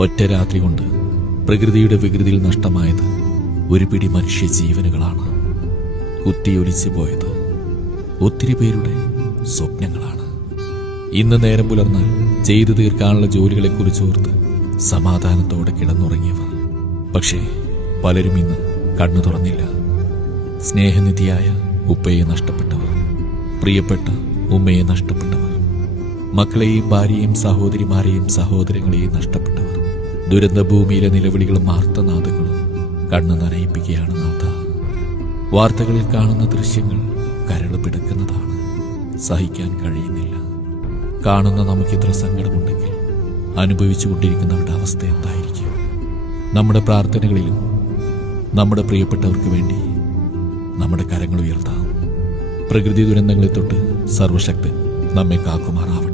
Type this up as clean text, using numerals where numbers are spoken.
ഒറ്റ രാത്രി കൊണ്ട് പ്രകൃതിയുടെ വികൃതിയിൽ നഷ്ടമായത് ഒരു പിടി മനുഷ്യ ജീവനുകളാണ്. കുത്തിയൊലിച്ചു പോയത് ഒത്തിരി പേരുടെ സ്വപ്നങ്ങളാണ്. ഇന്ന് നേരം പുലർന്നാൽ ചെയ്തു തീർക്കാനുള്ള ജോലികളെക്കുറിച്ച് ഓർത്ത് സമാധാനത്തോടെ കിടന്നുറങ്ങിയവർ. പക്ഷേ പലരും ഇന്ന് കണ്ണു തുറന്നില്ല. സ്നേഹനിധിയായ ഉപ്പയെ നഷ്ടപ്പെട്ടവർ, പ്രിയപ്പെട്ട ഉമ്മയെ നഷ്ടപ്പെട്ടവർ, മക്കളെയും ഭാര്യയെയും സഹോദരിമാരെയും സഹോദരങ്ങളെയും നഷ്ടപ്പെട്ടവർ. ദുരന്തഭൂമിയിലെ നിലവിളികളും ആർത്തനാദങ്ങളും കണ്ണു നനയിപ്പിക്കുകയാണ് നാഥ. വാർത്തകളിൽ കാണുന്ന ദൃശ്യങ്ങൾ കരൾ പിടക്കുന്നതാണ്. സഹിക്കാൻ കഴിയുന്നില്ല. കാണുന്ന നമുക്കിത്ര സങ്കടമുണ്ടെങ്കിൽ അനുഭവിച്ചുകൊണ്ടിരിക്കുന്നവരുടെ അവസ്ഥ എന്തായിരിക്കും? നമ്മുടെ പ്രാർത്ഥനകളിലും നമ്മുടെ പ്രിയപ്പെട്ടവർക്ക് വേണ്ടി നമ്മുടെ കരങ്ങൾ ഉയർത്താം. പ്രകൃതി ദുരന്തങ്ങളെ തൊട്ട് സർവശക്തൻ നമ്മെ കാക്കുമാറാവട്ടെ.